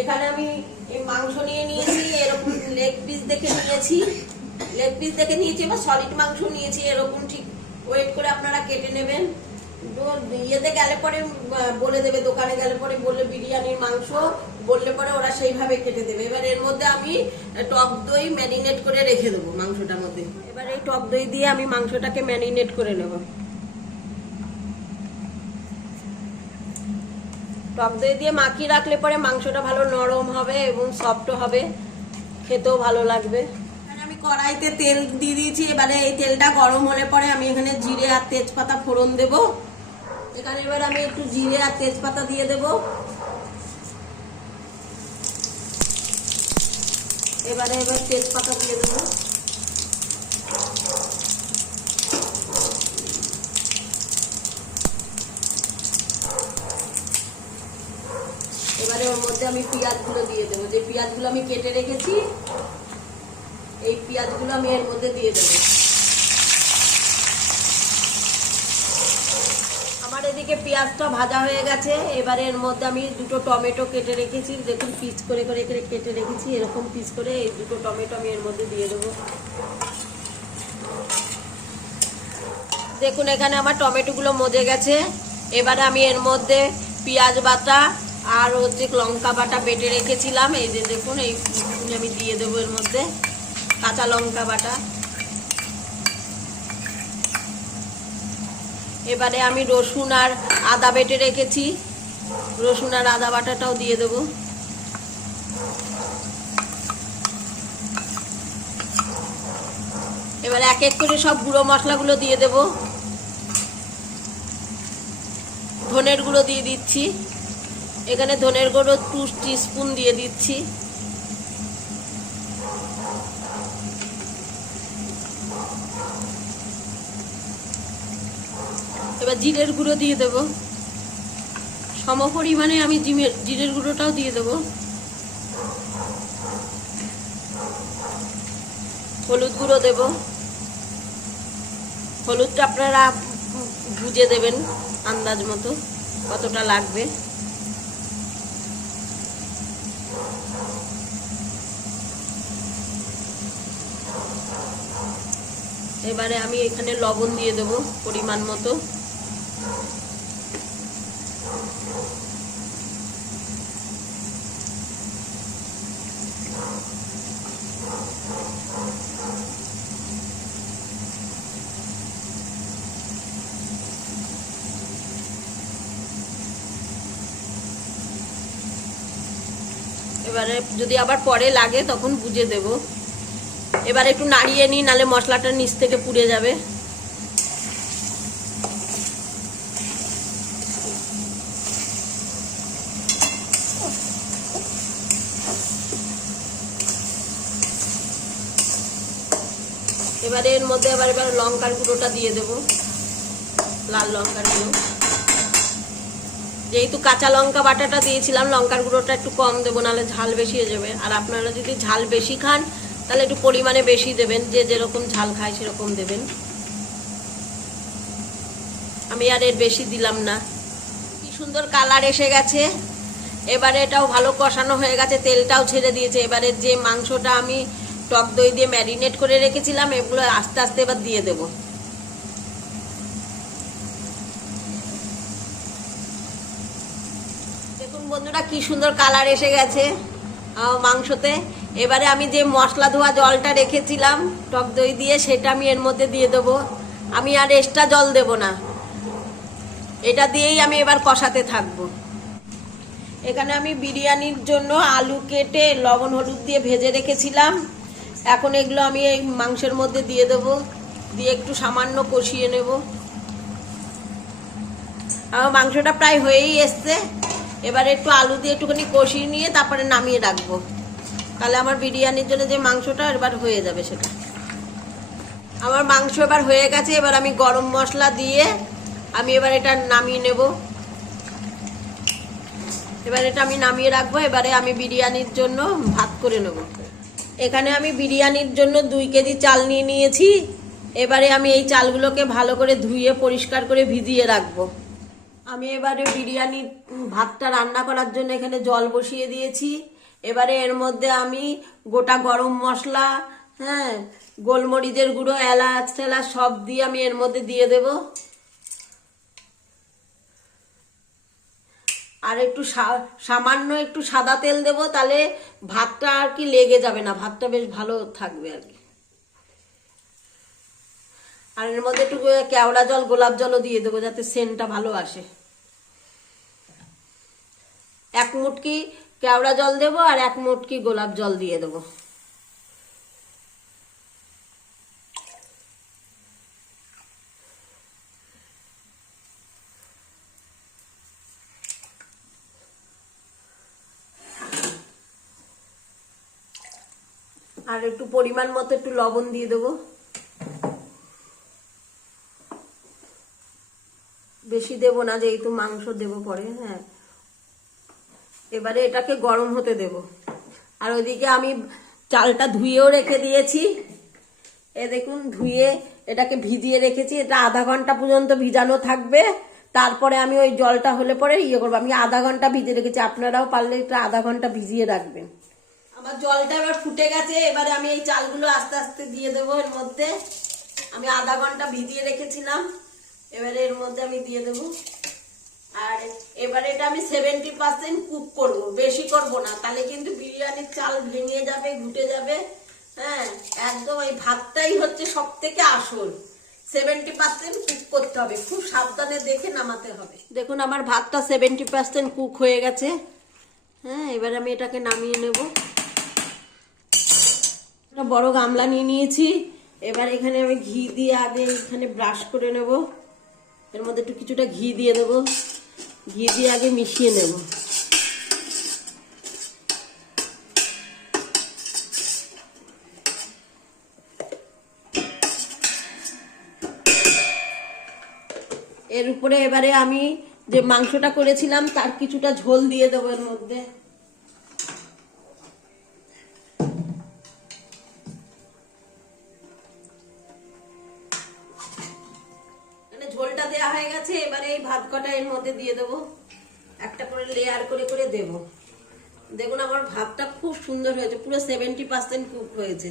এখানে আমি মাংস নিয়ে নিয়েছি, এরকম লেগ পিস দেখে নিয়েছি। লেগ পিস দেখে নিয়েছি বা সলিড মাংস নিয়েছি, এরকম ঠিক ওয়েট করে আপনারা কেটে নেবেন। ইয়েতে গেলে পরে বলে দেবে, দোকানে গেলে পরে বললে বিরিয়ানির মাংস, বললে পরে ওরা সেইভাবে কেটে দেবে। এবার এর মধ্যে আমি টক দই ম্যারিনেট করে রেখে দেবো মাংসটার মধ্যে। এবার এই টক দই দিয়ে আমি মাংসটাকে ম্যারিনেট করে নেব। টক দই দিয়ে মাখিয়ে রাখলে পরে মাংসটা ভালো নরম হবে এবং সফট হবে। খেতেও ভালো লাগবে। আমি কড়াইতে তেল দিয়ে দিয়েছি। এবারে এই তেলটা গরম হলে পরে আমি এখানে জিরে আর তেজপাতা ফোড়ন দেব। এখানে এবার আমি একটু জিরে আর তেজপাতা দিয়ে দেব। এবারে এবার তেজপাতা দিয়ে দেবো এবারে ওর মধ্যে আমি পেঁয়াজগুলো দিয়ে দেবো। যে পেঁয়াজগুলো আমি কেটে রেখেছি, এই পেঁয়াজগুলো আমি এর মধ্যে দিয়ে দেবো। আমার এদিকে পেঁয়াজটা ভাজা হয়ে গেছে। এবারে এর মধ্যে আমি দুটো টমেটো কেটে রেখেছি। দেখুন, পিস করে করে কেটে রেখেছি। এরকম পিস করে এই দুটো টমেটো আমি এর মধ্যে দিয়ে দেবো। দেখুন, এখানে আমার টমেটোগুলো মজে গেছে। এবারে আমি এর মধ্যে পেঁয়াজ বাটা আর হচ্ছে লঙ্কা বাটা বেটে রেখেছিলাম, এই যে দেখুন, এই আমি দিয়ে দেবো এর মধ্যে, কাঁচা লঙ্কা বাটা। এবারে আমি রসুন আর আদা বেটে রেখেছি। রসুন আর আদা বাটাটাও দিয়ে দেবো। এবার এক এক করে সব গুঁড়ো মশলাগুলো দিয়ে দেব। ধনের গুঁড়ো দিয়ে দিচ্ছি। এখানে ধনের গুঁড়ো টু স্পুন দিয়ে দিচ্ছি। এবার জিরের গুঁড়ো দিয়ে দেব। সম পরিমাণে আমি জিমের, জিরের গুঁড়োটাও দিয়ে দেব। হলুদ গুঁড়ো দেব। হলুদটা আপনারা বুঝে দেবেন আন্দাজ মতো কতটা লাগবে। এবারে আমি এখানে লবণ দিয়ে দেব পরিমাণ মতো। এবারে যদি আবার পরে লাগে তখন বুঝে দেব। এবার একটু নাড়িয়ে নিই, নালে মশলাটা নিচ থেকে পুড়ে যাবে। এবারে এর মধ্যে এবার এবার লঙ্কার গুঁড়োটা দিয়ে দেব, লাল লঙ্কার গুঁড়ো। যেহেতু কাঁচা লঙ্কা বাটাটা দিয়েছিলাম, লঙ্কার গুঁড়োটা একটু কম দেবো নাহলে ঝাল বেশি হয়ে যাবে। আর আপনারা যদি ঝাল বেশি খান তাহলে একটু পরিমাণে বেশি দেবেন, যে যেরকম ঝাল খায় সেরকম দেবেন। আমি আর এর বেশি দিলাম না। কি সুন্দর কালার এসে গেছে। এবারে এটাও ভালো কষানো হয়ে গেছে, তেলটাও ছেড়ে দিয়েছে। এবারে যে মাংসটা আমি টক দই দিয়ে ম্যারিনেট করে রেখেছিলাম, এগুলো আস্তে আস্তে এবার দিয়ে দেবো। দেখুন বন্ধুরা, কি সুন্দর কালার এসে গেছে মাংসতে। এবারে আমি যে মশলা ধোয়া জলটা রেখেছিলাম, টক দই দিয়ে, সেটা আমি এর মধ্যে দিয়ে দেবো। আমি আর এক্সট্রা জল দেব না। এটা দিয়েই আমি এবার কষাতে থাকব। এখানে আমি বিরিয়ানির জন্য আলু কেটে, লবণ, হলুদ দিয়ে ভেজে রেখেছিলাম। এখন এগুলো আমি এই মাংসের মধ্যে দিয়ে দেবো। দিয়ে একটু সামান্য কষিয়ে নেব। আমার মাংসটা প্রায় হয়েই এসছে। এবারে একটু আলু দিয়ে একটুখানি কষিয়ে নিয়ে তারপরে নামিয়ে রাখব। তাহলে আমার বিরিয়ানির জন্য যে মাংসটা এবার হয়ে যাবে সেটা। আমার মাংস এবার হয়ে গেছে, এবার আমি গরম মশলা দিয়ে আমি এবার এটা নামিয়ে নেব। এবার এটা আমি নামিয়ে রাখব, এবারে আমি বিরিয়ানির জন্য ভাত করে নেব। এখানে আমি বিরিয়ানির জন্য দুই কেজি চাল নিয়ে নিয়েছি। এবারে আমি এই চালগুলোকে ভালো করে ধুয়ে পরিষ্কার করে ভিজিয়ে রাখব। আমি এবারে বিরিয়ানি ভাতটা রান্না করার জন্য এখানে জল বসিয়ে দিয়েছি। এবারে এর মধ্যে আমি গোটা গরম মশলা হ্যাঁ গোলমরিচের গুঁড়ো, এলাচ টেলাচ সব দিয়ে আমি এর মধ্যে দিয়ে দেব। আর একটু সামান্য একটু সাদা তেল দেব, তাহলে ভাতটা আর কি লেগে যাবে না, ভাতটা বেশ ভালো থাকবে আর কি। আর এর মধ্যে একটু কেওড়া জল, গোলাপ জলও দিয়ে দেবো, যাতে সেন্টটা ভালো আসে। এক মুটকি কেওড়া জল দেবো আর এক মুটকি গোলাপ জল দিয়ে দেবো। আর একটু পরিমাণ মতো একটু লবণ দিয়ে দেবো। বেশি দেবো না, যেহেতু মাংস দেবো পরে হ্যাঁ। এবারে এটাকে গরম হতে দেব। আর ওইদিকে আমি চালটা ধুয়েও রেখে দিয়েছি। এ দেখুন, ধুয়ে এটাকে ভিজিয়ে রেখেছি। এটা আধা ঘণ্টা পর্যন্ত ভিজানো থাকবে। তারপরে আমি ওই জলটা হলে পরে ইয়ে করব। আমি আধা ঘণ্টা ভিজে রেখেছি। আপনারাও পারলে এটা আধা ঘণ্টা ভিজিয়ে রাখবেন। আমার জলটা এবার ফুটে গেছে। এবারে আমি এই চালগুলো আস্তে আস্তে দিয়ে দেবো এর মধ্যে। আমি আধা ঘণ্টা ভিজিয়ে রেখেছিলাম। এবারে এর মধ্যে আমি দিয়ে দেবো। আর এবারে এটা আমি সেভেন্টি পার্সেন্ট কুক করব, বেশি করব না। তাহলে কিন্তু বিরিয়ানির চাল ভেঙে যাবে, ঘুটে যাবে। হ্যাঁ একদম এই ভাতটাই হচ্ছে সব থেকে আসল। সেভেন্টি পার্সেন্ট কুক করতে হবে, খুব সাবধানে দেখে নামাতে হবে। দেখুন, আমার ভাতটা সেভেন্টি পার্সেন্ট কুক হয়ে গেছে। হ্যাঁ এবার আমি এটাকে নামিয়ে নেব। বড় গামলা নিয়ে নিয়েছি। এবার এখানে আমি ঘি দিয়ে আগে এখানে ব্রাশ করে নেব। এর মধ্যে একটু কিছুটা ঘি দিয়ে দেব। ঘি দিয়ে আগে মিশিয়ে নেব। এর উপরে এবারে আমি যে মাংসটা করেছিলাম, তার কিছুটা ঝোল দিয়ে দেবো এর মধ্যে। ঝোলটা দেওয়া হয়ে গেছে, এবারে এই ভাত কটা এর মধ্যে দিয়ে দেবো। একটা করে লেয়ার করে করে দেব। দেখুন আমার ভাতটা খুব সুন্দর হয়েছে, পুরো সেভেন্টি পার্সেন্ট কুক হয়েছে।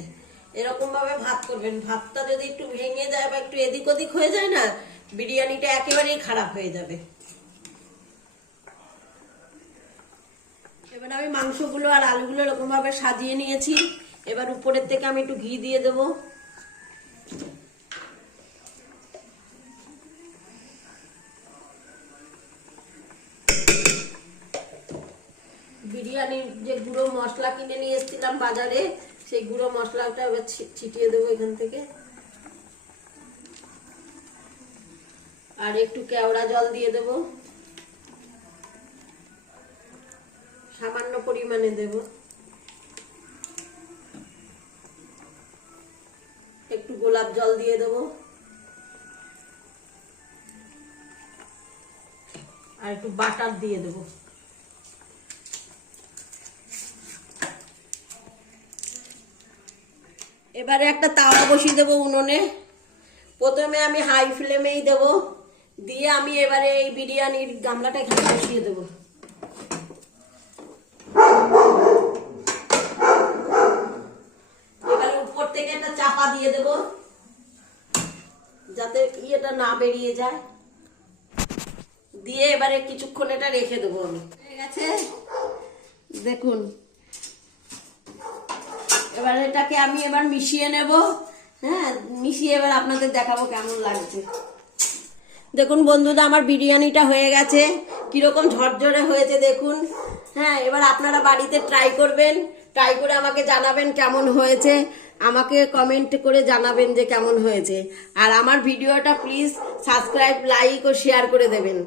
এরকম ভাবে ভাত করবেন। ভাতটা যদি একটু ভেঙে যায় বা একটু এদিক ওদিক হয়ে যায় না, বিরিয়ানিটা একেবারেই খারাপ হয়ে যাবে। এবার আমি মাংসগুলো আর আলুগুলো এরকম ভাবে সাজিয়ে নিয়েছি। এবার উপরের থেকে আমি একটু ঘি দিয়ে দেবো। বিরিয়ানির যে গুঁড়ো মশলা কিনে নিয়ে এসেছিলাম বাজারে, সেই গুঁড়ো মশলাটা এবার ছিটিয়ে দেবো এখান থেকে। আর একটু কেওড়া জল দিয়ে দেবো। সামান্য পরিমাণে দেব। একটু গোলাপ জল দিয়ে দেবো। আর একটু বাটার দিয়ে দেবো। এবারে একটা তাওয়া বসিয়ে দেবো উনুনে। প্রথমে আমি হাই ফ্লেমেই দেব। দিয়ে আমি এবারে এই বিরিয়ানির গামলাটা এখানে বসিয়ে দেবো। এবারে উপর থেকে একটা চাপা দিয়ে দেব। যাতে ইয়েটা না বেরিয়ে যায়। দিয়ে এবারে কিছুক্ষণ এটা রেখে দেবো আমি। ঠিক দেখুন। এবার এটাকে আমি এবার মিশিয়ে নেব। হ্যাঁ মিশিয়ে এবার আপনাদের দেখাবো কেমন লাগছে। দেখুন বন্ধুরা, আমার বিরিয়ানিটা হয়ে গেছে। কীরকম ঝরঝরে হয়েছে, দেখুন। হ্যাঁ এবার আপনারা বাড়িতে ট্রাই করবেন। ট্রাই করে আমাকে জানাবেন কেমন হয়েছে। আমাকে কমেন্ট করে জানাবেন যে কেমন হয়েছে। আর আমার ভিডিওটা প্লিজ সাবস্ক্রাইব লাইক ও শেয়ার করে দেবেন।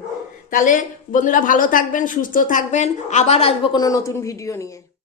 তাহলে বন্ধুরা ভালো থাকবেন, সুস্থ থাকবেন। আবার আসব কোনো নতুন ভিডিও নিয়ে।